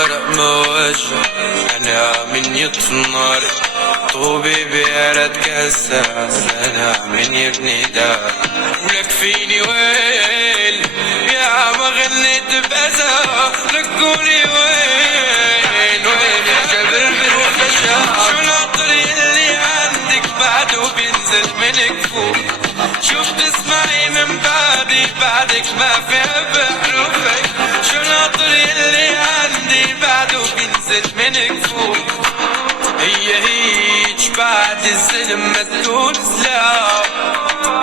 ورق موجه انا من يطنر طوبي بيرد كسر انا من يبني دار ولك فيني ويل يا ما غنيت بأذى لك قولي وين يا جبر بالفشا شو العطر اللي عندك بعده بينزل من فوق شوف تسمعي من بعدك ما في بحروفك شو العطر اللي عندي بعده بينزل من فوق هي هيج بعد الزلم ما تكون سلام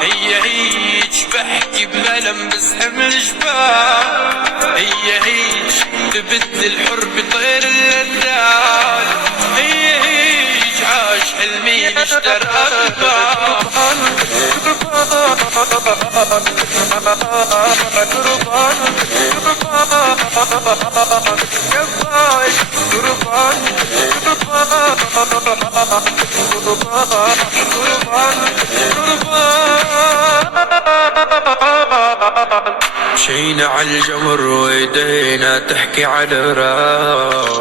هي هيج بحكي بملم بس حمل جبال هي هيج تبدل الحر بطير اللندان هي هيج عاش حلمي اشترى مشينا عالجمر وايدينا تحكي على راح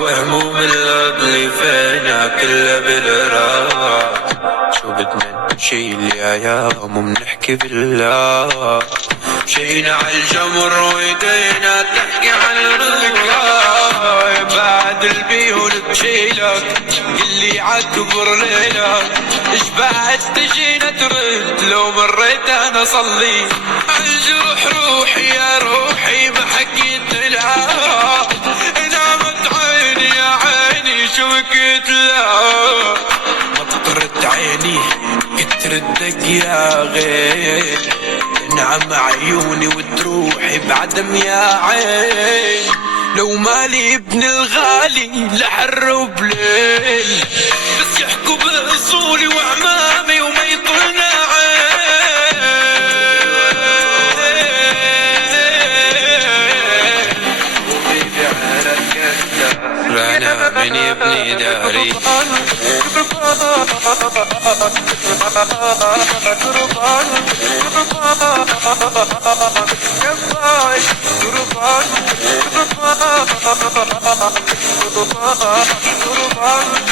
وهموم الأرض فينا كلها بالراح شو بدنا نشيل يا يوم ومنحكي بالله مشينا عالجمر وايدينا تحكي على الراح بعد البيون تشيلك اللي عكبر ليلك ايش بعد تجينا ترد لو مريت انا صلي عالجروح روحي يا روحي ما حكيت لها نامت عيني يا عيني شو بكيت لها ما تطرد عيني تردك يا غير نعم عيوني وتروحي بعدم يا عين لو مالي ابن الغالي لحر وبليل بس يحكوا بأصولي وعمامي وما يطلنا عين وبيبي على الكتاب انا من ابني داري قربان